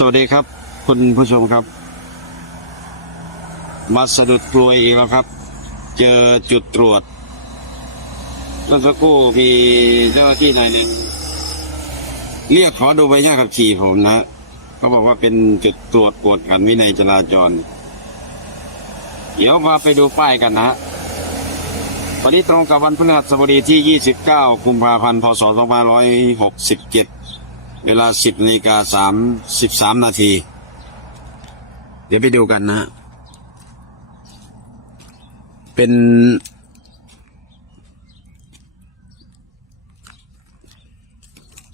สวัสดีครับ คุณผู้ชมครับ มาสะดุดกลวยอีกแล้วครับ เจอจุดตรวจเมื่อสักครู่มีเจ้าหน้าที่นายหนึ่งเรียกขอดูใบหน้าขับขี่ผมนะ ก็บอกว่าเป็นจุดตรวจกวดขันวินัยจราจร เดี๋ยวมาไปดูป้ายกันนะฮะวันนี้ตรงกับวันพฤหัสบดีที่ 29 กุมภาพันธ์ พศ 2567 เวลา10นาฬิกา33นาที เดี๋ยวไปดูกันนะฮะเป็น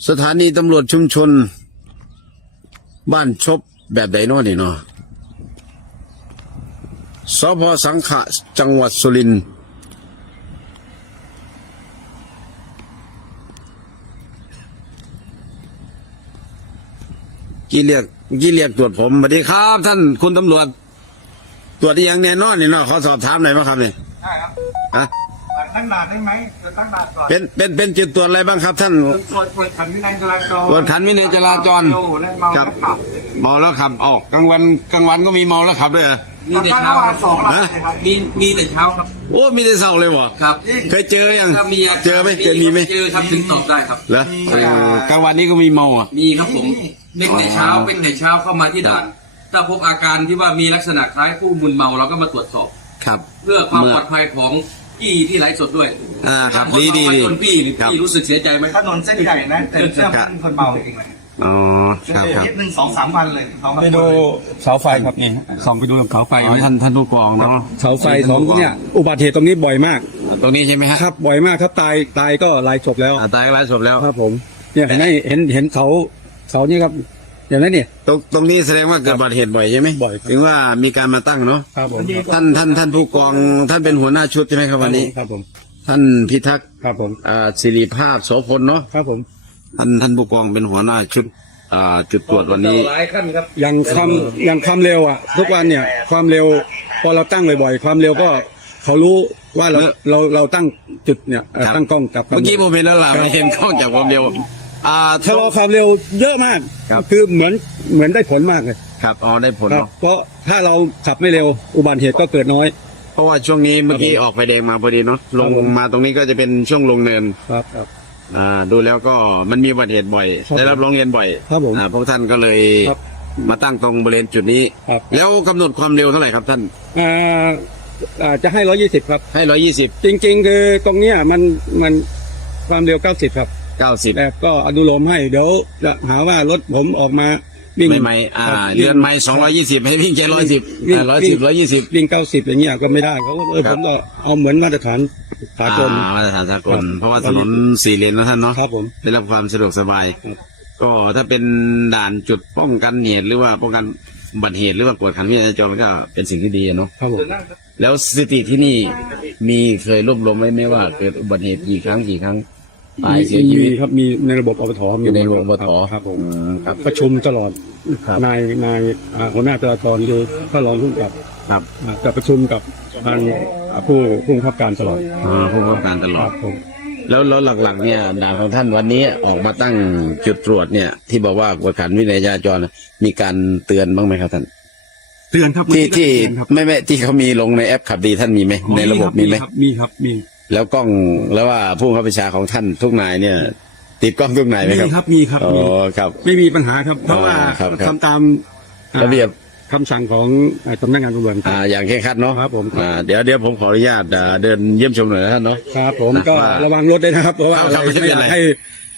สถานีตำรวจชุมชน บ้านชบแบบไดโน่นี่เนาะสพสังขะจังหวัดสุรินทร์ กี่เรียกกี่เรียกตรวจผมสวัสดีครับ ท่านคุณตำรวจ ตรวจที่ยังแน่นอนนี่เนาะขอสอบถามหน่อยไหมครับเนี่ยได้ครับฮะตั้งด่านได้ไหมจะตั้งด่านก่อนเป็นเป็นเป็นจุดตรวจอะไรบ้างครับ ท่านตรวจตรวจขันวินัยจราจรตรวจขันวินัยจราจรเมาและเมาครัและบขับเมาแล้วขับออกกลางวันกลางวันก็มีเมาแล้วขับด้วยเหรอมีแต่เช้าสองหลักเลยครับมีมีแต่เช้าครับ โอ้มีแต่เศร้าเลยบ่ครับ เคยเจอยังถ้ามีอาการเจอไหมเจอมีไหมเจอครับถึงตอบได้ครับเหรอเออกลางวันนี้ก็มีเมาอะมีครับผม เป็นแต่เช้าเป็นแต่เช้าเข้ามาที่ด่าน ถ้าพบอาการที่ว่ามีลักษณะคล้ายผู้มึนเมาเราก็มาตรวจสอบ ครับ เพื่อความเมื่อปลอดภัยของพี่ที่ไลฟ์สดด้วยอ่าครับถ้าดีดีเขาดีมาชนพี่หรือครับ พี่รู้สึกเสียใจไหมถนนเส้นใหญ่นะ แต่เชื่อเป็นคนเมาเองเลยอ๋อครับครับ นิดหนึ่งสองสามวันเลยสองสามไปวันดูเลย เสาไฟครับนี่ส่องไปดูเสาไฟอ๋อท่านท่านผู้กองเนาะเสาไฟของเนี่ยอุบัติเหตุตรงนี้บ่อยมากตรงนี้ใช่ไหมฮะครับบ่อยมากครับตายตายก็หลายศพแล้วอ่าตายก็ไลฟ์สดแล้วครับผมเนี่ยเห็นไหมเห็นเห็นเสา เสานี่ครับเห็นไหมเนี่ย ตรงตรงนี้แสดงว่าเกิดอุบัติเหตุบ่อยใช่ไหมบ่อยครับ ถึงว่ามีการมาตั้งเนาะครับผมท่านท่านท่านผู้กองท่านเป็นหัวหน้าชุดใช่ไหมครับวันนี้ ครับผมท่านพิทักษ์ครับผมอ่าสิริภาพโสพลเนาะครับผม ท่านท่านผู้กองเป็นหัวหน้าชุดอ่าจุดตรวจวันนี้ หลายขั้นครับอย่างความอย่างความเร็วอะ ทุกวันเนี่ย ความเร็วพอเราตั้งบ่อยๆความเร็วก็เขารู้ว่าเราเมื่อ เราเราตั้งจุดเนี่ยเอ่อครับตั้งกล้องจับเมื่อกี้ผมเห็นแล้วล่ะไม่เห็นกล้องจากความเร็ว อ่าชะลอความเร็วเยอะมากครับ คือเหมือนเหมือนได้ผลมากเลยครับอ๋อได้ผลครับเนาะเพราะถ้าเราขับไม่เร็วอุบัติเหตุก็เกิดน้อย เพราะว่าช่วงนี้เมื่อกี้ออกไฟแดงมาพอดีเนาะลงครับผม มาตรงนี้ก็จะเป็นช่วงลงเนิน ครับครับอ่าดูแล้วก็มันมีอุบัติเหตุบ่อย ครับได้รับร้องเรียนบ่อยครับผมอ่าพวกท่านก็เลยครับมาตั้งตรงบริเวณจุดนี้ ครับ แล้วกำหนดความเร็วเท่าไหร่ครับท่านอ่าอ่าจะให้ร้อยี่สิบครับ ให้ร้อยยี่สิบ จริงๆ คือตรงเนี้ยมันมัน ความเร็วเก้าสิบครับ เก้าสิบแต่ก็อนุโลมให้เดี๋ยวจะหาว่ารถผมออกมาวิ่งใหม่ๆอ่าครับเดือนใหม่สองร้อยยี่สิบให้วิ่งแค่ร้อยสิบวิ่งร้อยสิบร้อยยี่สิบวิ่งเก้าสิบอย่างเงี้ยก็ไม่ได้เขาก็เออครัผบมก็เอาเหมือนมาตรฐานสากลอ่ามาตรฐานสากลครับ เพราะว่าถนนสี่เลนนะท่านเนาะครับผม ได้รับความสะดวกสบาย ครับ ก็ถ้าเป็นด่านจุดป้องกันเหตุหรือว่าป้องกันอุบัติเหตุหรือว่ากวดขันวินัยจราจรมันก็เป็นสิ่งที่ดีอะเนาะครับผมแล้วสถิติที่นี่มีเคยรวบรวมไว้ไหมว่าเกิดอุบัติเหตุกี่ครั้งกี่ครั้ง ตายเสียชีวิตมีครับมีในระบบอบตอยู่ในโรงอบตครับผมอืมครับประชุมตลอดครับ นายนายอ่าหัวหน้าจราจรคือก็รองผู้กำกับครับอ่าจะประชุมกับทางอ่าผู้ผู้บังคับการตลอดอ่าผู้ประกอบการตลคอรัด บผมแล้วแล้วหลักๆเนี่ยด่านของท่านวันนี้ออกมาตั้งจุดตรวจเนี่ย ที่บอกว่ากวดขันวินัยจราจรน่ะมีการเตือนบ้างไหมครับท่าน เตือนครับที่ที่เตือนครับไม่ไม่ที่เขามีลงในแอปขับดีท่านมีไหมในระบบมีไหมครับมีครับมี แล้วกล้องแล้วว่าผู้บังคับบัญชาของท่านทุกนายเนี่ย ติดกล้องทุกนายไหมมีครับครับมีครับอ๋อมีครับ ไม่มีปัญหาครับ เพราะว่าอ่าครับครับ ทำตามอ่าระเบียบคำสั่งของอ่าสำนักงานตำรวจ อ่าอย่างเคร่งครัดเนาะครับผม อ่าเดี๋ยวเดี๋ยวผมขออนุญาตอ่าเดินเยี่ยมชมหน่อยนะท่านเนาะ ครับผมนะก็ว่าระวังรถด้วยนะครับ เพราะว่าครับอะไรไม่ไม่เป็นอไรยากให้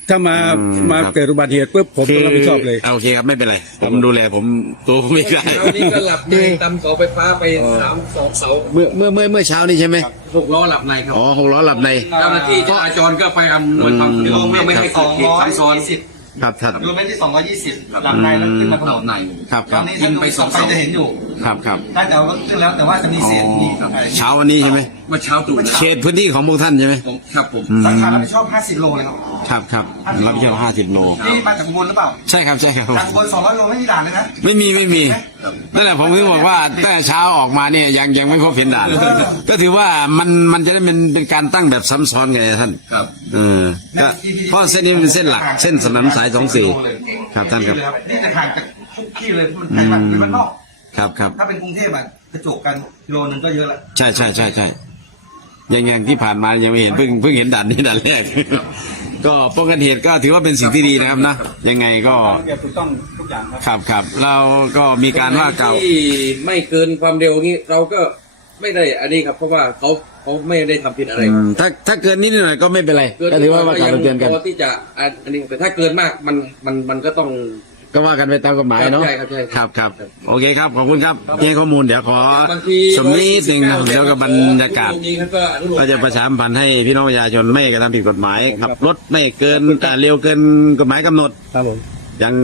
ถ้ามาอืมมาครับ เกิดอุบัติเหตุปุ๊บผมต้องรับผิดชอบเลยาโอเคครับไม่เป็นไร ผมดูแลผมตัวผมไม่ได้ เช้านี้ก็หลับในตำเสาไฟฟ้าไปสามสองเสาเมื่อเมื่อเมื่อเมื่อเช้านี้ใช่ไหมหกล้อหลับในครับ อ๋อหกล้อหลับใน เจ้าหน้าที่จราจรก็ไปอำนวยความสะดวกเพื่อไม่ให้เกิดเหตุซ้ำซ้อนสิบ ครับครับ กิโลเมตรที่สองร้อยยี่สิบหลังในแล้วขึ้นมาถหนลับนในครับคตอรันบนี้ถ้าดูสองไฟจะเห็นอยู่ครับครับได้แต่ว่ารถขึ้นแล้วแต่ว่าจะมีเสียงมีอะไรเช้าวันนี้ใช่ไหมเมื่อเช้าตรู่เขตพื้นที่ของพวกท่านใช่ไหมผมครับผมสาขารับผิดชอบห้าสิบโลเลยครับ ครับครับรับผิดชอบห้าสิบโล นี่มาจากอุบลหรือเปล่า ใช่ครับใช่ครับ จากอุบลสองร้อยโลไม่มีด่านเลยนะ ไม่มีไม่มีนั่นแหละผมถึงบอกว่าตั้งแต่เช้าออกมาเนี่ยยังยังไม่พบเห็นด่าน ก็ถือว่ามันมันจะได้เป็นเป็นการตั้งแบบซ้ำซ้อนไงท่าน ครับ เออก็เพราะเส้นนี้เป็นเส้นหลักเส้นสนามสายสองสี่ครับท่านครับนี่จะห่างจากทุกที่เลยมันแพงมากเป็นบ้านนอกครับครับถ้าเป็นกรุงเทพอะกระจกกันกิโลนึงก็เยอะละใช่ใช่ใช่ใช่อย่างอย่างที่ผ่านมายังไม่เห็นเพิ่งเพิ่งเห็นด่านนี้ด่านแรก ก็ป้องกันเหตุก็ถือว่าเป็นสิ่งที่ดีนะครับนะยังไงก็เก็บถูกต้องทุกอย่างครับครับครับเราก็มีการว่ากล่าวที่ไม่เกินความเร็วนี้เราก็ไม่ได้อันนี้ครับเพราะว่าเขา เขาไม่ได้ทำผิดอะไรอืมถ้าถ้าเกินนิดหน่อยก็ไม่เป็นไรก็ถือว่าว่ากล่าวตักเตือนกันพอที่จะอันอันนี้แต่ถ้าเกินมากมันมันมันก็ต้องก็ว่ากันไปตามกฎหมายเนาะใช่ครับใช่ครับครับโอเคครับขอบคุณครับที่ให้ข้อมูลเดี๋ยวขอบางทีสมนิดหนึ่งนะเดี๋ยวกับบรรยากาศนี้ก็อนุโลมก็จะประชาสัมพันธ์ให้พี่น้องประชาชนไม่กระทำผิดกฎหมายขับรถไม่เกินอ่าเร็วเกินกฎหมายกำหนดครับผม อย่าง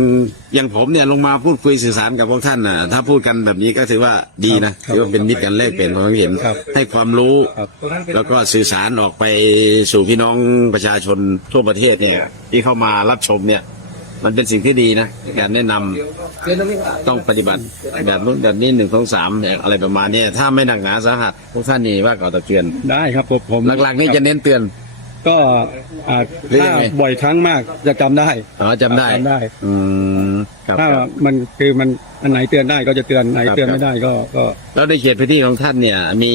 อย่างผมเนี่ยลงมาพูดคุยสื่อสารกับพวกท่านน่ะถ้าพูดกันแบบนี้ก็ถือว่าดีนะถือว่าเป็นมิตรกันแลกเปลี่ยนความเห็นให้ความรู้ครับแล้วก็สื่อสารออกไปสู่พี่น้องประชาชนทั่วประเทศเนี่ย ที่เข้ามารับชมเนี่ย มันเป็นสิ่งที่ดีนะการแนะนำเกินตรงนี้ครับต้องปฏิบัติแบบนู้นแบบนี้หนึ่งสองสามเนี่ยอะไรประมาณเนี้ยถ้าไม่หนักหนาสาหัสพวกท่านนี่ว่ากล่าวตักเตือนได้ครับผมผมหลักๆนี่จะเน้นเตือน ก็อ่าหรือยัถ้างไง บ่อยครั้งมากจะจำได้อ๋อจำได้จำได้ อืมครับถ้าครับ มันคือมันอันไหนเตือนได้ก็จะเตือนไหนครับ เตือนไม่ได้ก็ก็ แล้วในเขตพื้นที่ของท่านเนี่ย มี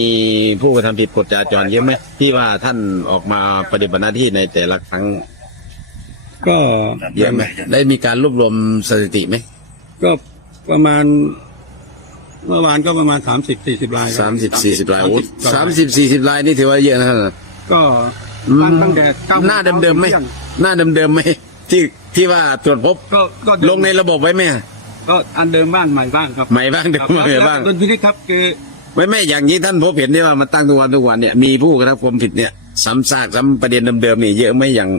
ผู้กระทำผิดกฎจราจรเยอะไหมที่ว่าท่านออกมาปฏิบัติหน้าที่ในแต่ละครั้งก็เยอะไหมได้มีการรวบรวมสถิติไหมก็ประมาณ เมื่อวานก็ประมาณสามสิบสี่สิบรายครับสามสิบสี่สิบรายโอ้30สามสิบสี่สิบรายนี่ถือว่าเยอะนะท่านก็อืม วันตั้งแต่ก้โมงหน้าเดิมๆไหมที่ยงหน้าเดิมๆไหมที่ที่ว่าตรวจพบก็ก็ลงในระบบไว้ไหมก็อันเดิมบ้างใหม่บ้างครับใหม่บ้างเดิมใหม่บ้างดุลพินิจครับคือ ไม่ไม่อย่างนี้ท่านพบเห็นได้ว่ามันตั้งทุกวันทุกวันเนี่ยมีผู้กระทำความผิดเนี่ยซ้ำซากซ้ำประเด็นเดิมๆนี่เยอะไหมอย่าง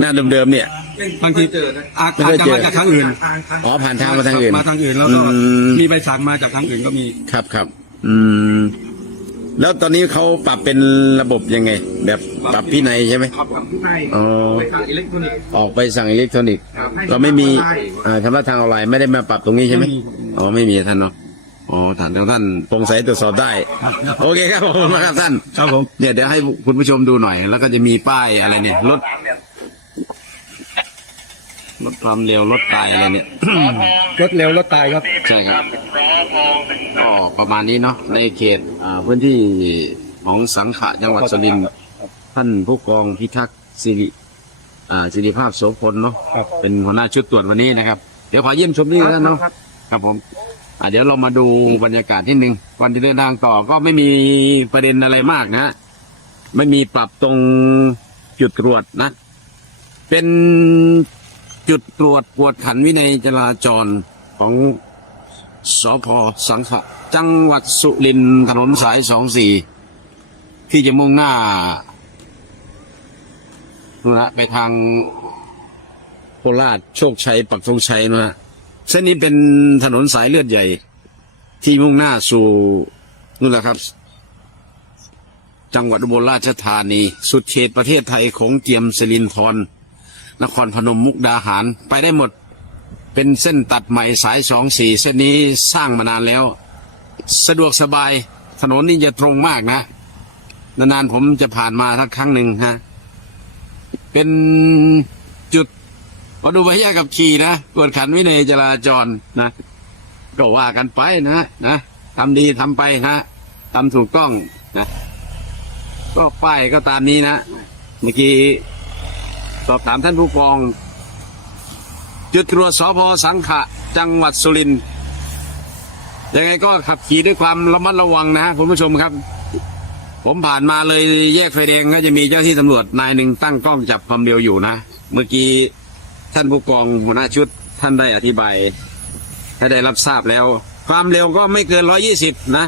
หน้าเดิมๆเนี่ย บางทีเจอนะอาจไม่อาจเคยจะเจอ มาจากทางอื่นอ๋อผ่านทางมาทางอื่น มาทางอื่นแล้วก็อืม มีใบสั่งมาจากทางอื่นก็มี ครับครับ อืม แล้วตอนนี้เขาปรับเป็นระบบยังไง แบบปรับพินัยใช่ไหม ครับครับที่ให้อ๋อ ไปทางอิเล็กทรอนิกส์ ออกไปสั่งอิเล็กทรอนิกส์ครับเราไม่มีอ่าทำระทางออนไลน์ไม่ได้มาปรับตรงนี้ใช่ไหมไม่มีอ๋อไม่มีท่านเนาะอ๋อฐานของท่านโปร่งใสตรวจสอบได้ โอเคครับขอบคุณมากครับท่านครับผม เนี่ยเดี๋ยวให้คุณผู้ชมดูหน่อย แล้วก็จะมีป้ายอะไรเนี่ยลด ลดความเร็วลดตายอะไรเนี่ย รถเร็วรถตายครับ ใช่ครับก็ประมาณนี้เนาะในเขตอ่าพื้นที่ของสังขะจังหวัดสุรินทร์ท่านผู้กองพิทักษ์สิริอ่าสิริภาพโสพลเนาะครับ เป็นหัวหน้าชุดตรวจวันนี้นะครับ เดี๋ยวขอเยี่ยมชมนี่กันเนาะครับผมอ่าเดี๋ยวเรามาดูบรรยากาศที่หนึ่งก่อนจะเดินทางต่อก็ไม่มีประเด็นอะไรมากนะ ไม่มีปรับตรงจุดตรวจนะ เป็น จุดตรวจกวดขันวินัยจราจรของสพสังขะจังหวัดสุรินทร์ถนนสายสองสี่ที่จะมุ่งหน้านู่นนะไปทางโคราชโชคชัยปักธงชัยนะฮะเส้นนี้เป็นถนนสายเลือดใหญ่ ที่มุ่งหน้าสู่นู่นแหละครับ จังหวัดอุบลราชธานี สุดเขตประเทศไทยของเจียมสลินทร นครพนมมุกดาหารไปได้หมด เป็นเส้นตัดใหม่สายสองสี่เส้นนี้สร้างมานานแล้ว สะดวกสบายถนนนี่จะตรงมากนะ นานๆผมจะผ่านมาสักครั้งหนึ่งฮะ เป็นจุดมาดูใบยากับขี่นะกวดขันวินัยจราจรนะ ก็ว่ากันไปนะนะทำดีทำไปนะทำถูกต้องนะ ก็ป้ายก็ตามนี้นะ เมื่อกี้ สอบถามท่านผู้กองจุดตรวจสพสังขะ จังหวัดสุรินทร์ยังไงก็ขับขี่ด้วยความระมัดระวังนะคุณผู้ชมครับ ผมผ่านมาเลยแยกไฟแดงก็จะมีเจ้าที่ตำรวจนายหนึ่งตั้งกล้องจับความเร็วอยู่นะ เมื่อกี้ท่านผู้กองหัวหน้าชุดท่านได้อธิบายให้ได้รับทราบแล้ว ความเร็วก็ไม่เกินร้อยี่สิบนะ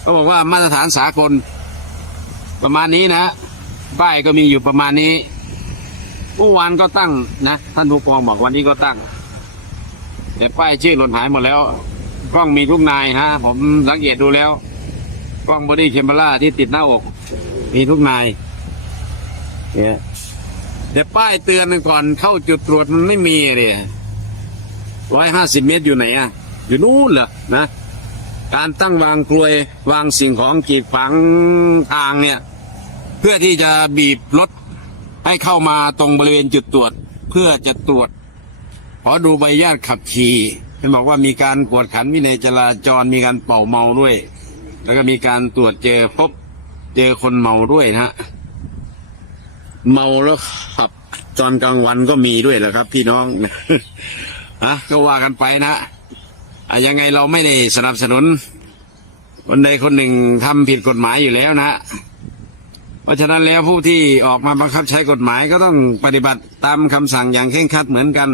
เขาบอกว่ามาตรฐานสากล ประมาณนี้นะป้ายก็มีอยู่ประมาณนี้ เมื่อวานก็ตั้งนะท่านผู้กองบอกวันนี้ก็ตั้ง แต่ป้ายชื่อหล่นหายหมดแล้ว กล้องมีทุกนายนะผมสังเกตดูแล้ว กล้องบอดี้เคมเบล่าที่ติดหน้าอก มีทุกนายเนี่ยแต่ป้ายเตือนก่อนเข้าจุดตรวจมันไม่มีเลยร้อยห้าสิบเมตรอยู่ไหนอะ อยู่นู่นเหรอนะการตั้งวางกลวยวางสิ่งของกีดขวางทางเนี่ย เพื่อที่จะบีบรถ ให้เข้ามาตรงบริเวณจุดตรวจเพื่อจะตรวจขอดูใบญาตขับขี่เห็นบอกว่ามีการกวดขันวินัยจราจรมีการเป่าเมาด้วย แล้วก็มีการตรวจเจอพบ เจอคนเมาด้วยนะฮะเมาแล้วขับตอนกลางวันก็มีด้วยแหละครับ พี่น้องฮะก็ว่ากันไปนะอะยังไงเราไม่ได้สนับสนุนคนใดคนหนึ่งทำผิดกฎหมายอยู่แล้วนะ ราะฉะนั้นแล้วผู้ที่ออกมาบังคับใช้กฎหมายก็ต้องปฏิบัติตามคำสั่งอย่างเคร่งครัดเหมือนกัน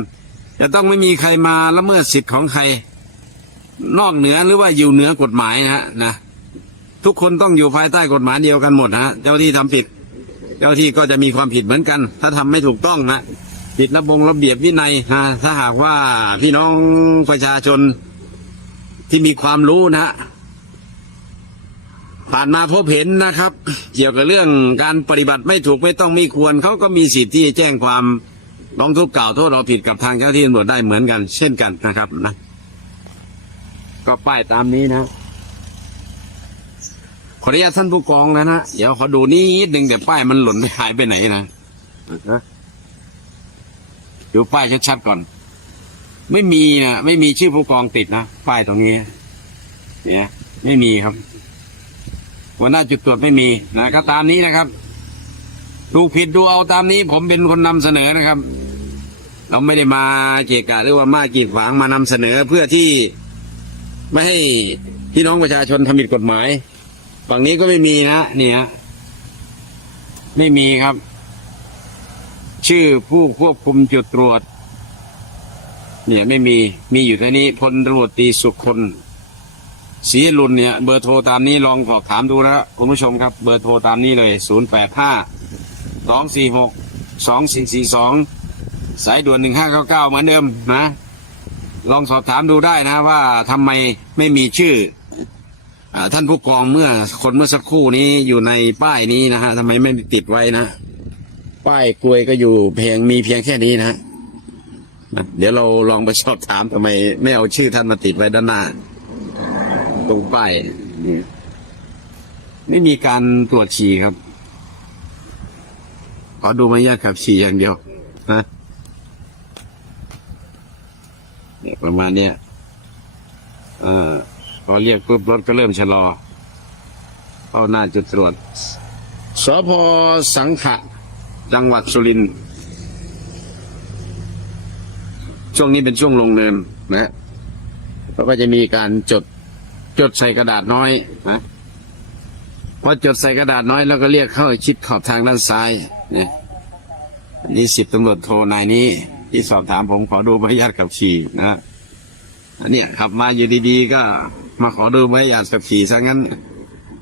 จะต้องไม่มีใครมาละเมิดสิทธิ์ของใคร นอกเหนือหรือว่าอยู่เหนือกฎหมายนะฮะนะทุกคนต้องอยู่ภายใต้กฎหมายเดียวกันหมดนะฮะเจ้าที่ทำผิด เจ้าที่ก็จะมีความผิดเหมือนกัน ถ้าทำไม่ถูกต้องนะผิดระบงระเบียบวินัยนะถ้าหากว่าพี่น้องประชาชนที่มีความรู้นะฮะ ผ่านมาพบเห็นนะครับ เกี่ยวกับเรื่องการปฏิบัติไม่ถูกไม่ต้องไม่ควรเขาก็มีสิทธิ์ที่จะแจ้งความร้องทุกข์กล่าวโทษเราผิดกับทางเจ้าหน้าที่ตำรวจได้เหมือนกัน เช่นกันนะครับนะ ก็ป้ายตามนี้นะขออนุญาตท่านผู้กองนะนะเดี๋ยวขอดูนิดนึงแต่ป้ายมันหล่นไปหายไปไหนนะนะดูป้ายชัดๆก่อน ไม่มีนะไม่มีชื่อผู้กองติดนะป้ายตรงนี้ เนี่ย ไม่มีครับ หัวหน้าจุดตรวจไม่มีนะก็ตามนี้นะครับ ดูผิดดูเอาตามนี้ ผมเป็นคนนำเสนอนะครับ เราไม่ได้มาเกะกะหรือว่ามากีดขวางมานำเสนอเพื่อที่ไม่ให้พี่น้องประชาชนทำผิดกฎหมาย ฝั่งนี้ก็ไม่มีนะเนี่ย ไม่มีครับ ชื่อผู้ควบคุมจุดตรวจ เนี่ยไม่มีมีอยู่แค่นี้พลตำรวจตรีสุคน สีรุนเนี่ยเบอร์โทรตามนี้ลองสอบถามดูนะคุณผู้ชมครับเบอร์โทรตามนี้เลย 0 8 5 2 4 6 2 4 4 2 สายด่วน 1599 เหมือนเดิมนะ ลองสอบถามดูได้นะว่าทำไมไม่มีชื่ออท่านผู้กองเมื่อคนเมื่อสักครู่นี้อยู่ในป้ายนี้นะฮะทำไมไม่ติดไว้นะ ป้ายกลวยก็อยู่เพียงมีเพียงแค่นี้นะเดี๋ยวเราลองไปสอบถามทำไมไม่เอาชื่อท่านมาติดไว้ด้านหน้า ตรงป้ายนี่ไม่มีการตรวจฉี่ครับขอดูใบอนุญาตขับฉี่อย่างเดียวนะเนี่ยประมาณเนี้ยเออพอเรียกปุ๊บรถก็เริ่มชะลอเข้าหน้าจุดตรวจสพสังขะ จังหวัดสุรินทร์ช่วงนี้เป็นช่วงลงเนินนะเขาก็จะมีการจด จดใส่กระดาษน้อยนะพอจดใส่กระดาษน้อยแล้วก็เรียกเข้าชิดขอบทางด้านซ้ายเนี่ยนนี้สิบตำรวจโทนายนี้ ที่สอบถามผมขอดูใบอนุญาตขับขี่นะอันนี้ขับมาอยู่ดีๆ ก็มาขอดูใบอนุญาตขับขี่ซะงั้น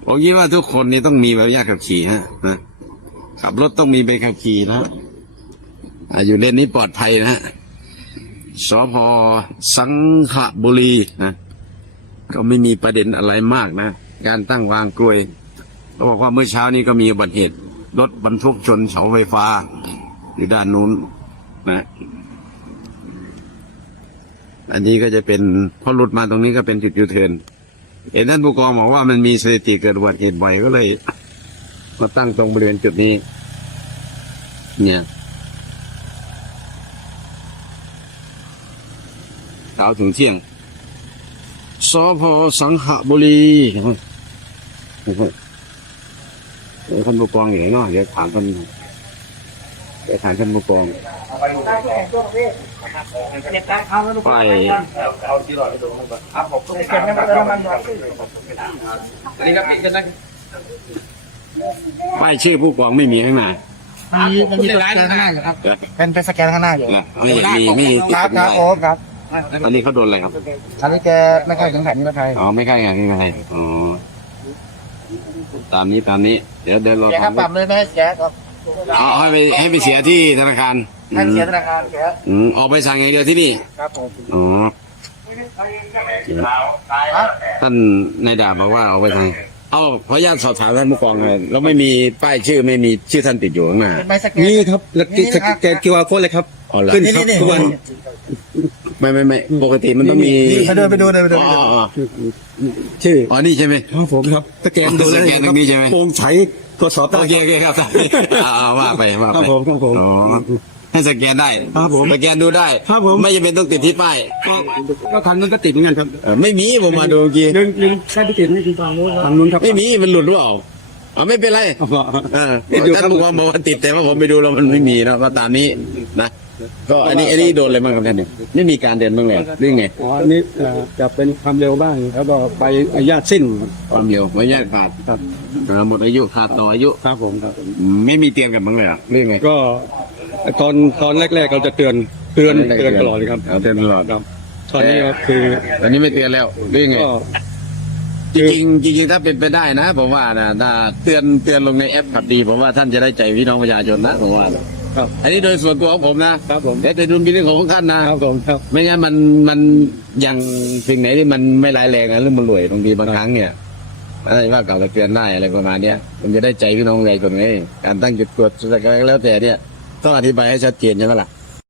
ผมคิดว่าทุกคนนี่ต้องมีใบอนุญาตขับขี่ฮะนะขับรถต้องมีใบขับขี่นะอะอยู่เลนนี้ปลอดภัยนะฮะสพสังขบุรีนะ ก็ไม่มีประเด็นอะไรมากนะ การตั้งวางกลวยเขาบอกว่าเมื่อเช้านี้ก็มีอุบัติเหตุรถบรรทุกชนเสาไฟฟ้า อยู่ด้านนู้นนะอันนี้ก็จะเป็นพอหลุดมาตรงนี้ก็เป็นจุดยูเทิร์นเห็นท่านผู้กองบอกว่ามันมีสถิติเกิดอุบัติเหตุบ่อยก็เลยมาตั้งตรงบริเวณจุดนี้ เนี่ยเช้าถึงเที่ยง สพสังขบุรีเดี๋ยวท่านผู้กองอยู่ไหนเนาะเดี๋ยวถามท่านเดี๋ยวถามท่านผู้กองไปอันนี้ครับพี่กันนะป้ายชื่อผู้กองไม่มีข้างหน้ามันมีมันมีสแกนข้างหน้าอยู่ครับเดี๋ยวเป็นเป็นสแกนข้างหน้าอยู่นะไม่มีไม่มีติดครับข้างหครัน้าบโอ้ครับ ตอนนี้เขาโดนอะไรครับ อันนี้แกไม่ค่อยถึงแผ่นนี้ไม่ใครอ๋อ ไม่ใช่ไงไม่ใช่อ๋อ ตามนี้ตามนี้ เดี๋ยวเดี๋ยวเราแกครับทำปรับเลยไหมแกครับเอาให้ไปให้ไปเสียที่ธนาคารให้เสียธนาคารแกอืมออกไปสั่งอย่างเดียวที่นี่ ครับผมอ๋อครับท่านนายดาบบอกว่าเอาไปทางเอาขออนุญาตสอบถามท่านผู้กองเลยแล้วไม่มีป้ายชื่อไม่มีชื่อท่านติดอยู่ข้างหน้า เป็นใบสแกน นี่ครับแล้วนี่นะครับแกคิวอาร์โค้ดเลยครับ อ๋อเหรอ ขึ้นนี่ครับนี่ทุกวัน ไม่ไม่ไม่ปกติมันต้องมีนี่ไปเดินไปดูเดินไปดูอ๋ออ๋อชื่ออ๋อนี่ใช่ไหมครับผมครับสแกนดูเลยสแกนตรงนี้ใช่ไหมโปร่งใสตรวจสอบได้โอเคโอเคครับเอาเอาว่าไปว่าครับไปผมครับผมอ๋อให้สแกนได้ครับผมสแกนดูได้ครับผมไม่จำเป็นต้องติดที่ป้ายก็ก็คันนั้นก็ติดเหมือนกันครับเออไม่มีผมมาดูเมื่อกี้หนึ่งหนึ่งแค่ที่ติดนี่คือฝั่งนู้นฝั่งนู้นครับไม่มีมันหลุดหรือเปล่าอ๋อไม่เป็นไรอ๋อเออติดอยู่ครัท่าบนผู้กองบอกว่าติดแต่ว่าผมไปดูแล้วมันไม่มีนะก็ตามนี้นะ ก็อันนี้อันนี้โดนอะไรบ้างครับท่านเนี่ยไม่มีการเดินบ้างเลยหรือไงอ๋ออันนี้เอ่อจะเป็นความเร็วบ้างแล้วก็ไปอนุญาตสิ้นความเร็วไม่ยากขาดครับเออหมดอายุขาดต่ออายุครับผมครับไม่มีเตือนกันบ้างเลยเหรอะหรือไง ก็ตอนตอนแรกๆเราจะเตือนเตือนเตือนตลอดเลยครับเอาเตือนตลอด ครับตอนนี้ก็คือ ตอนนี้ไม่เตือนแล้วหรือไง ก็จริงๆจริงๆถ้าเป็นไปได้นะ ผมว่านะถ้าเตือนเตือนลงในแอปขับดีผมว่าท่านจะได้ใจพี่น้องประชาชนนะผมว่านะ ครับ อันนี้โดยส่วนตัวของผมนะครับผมแต่แต่ดุลพินิจของท่านนะครับผมครับ ไม่งั้นมันมันอย่างสิ่งไหนที่มันไม่ร้ายแรงนะเรื่องมันรวยบางทีบางครั้งเนี่ยอะไรว่าเก่าไปเตือนได้อะไรประมาณเนี้ยมันจะได้ใจพี่น้องประชาชนไงการตั้งจุดตรวจอะไรก็แล้วแต่เนี่ยต้องอธิบายให้ชัดเจนใช่ไหมล่ะ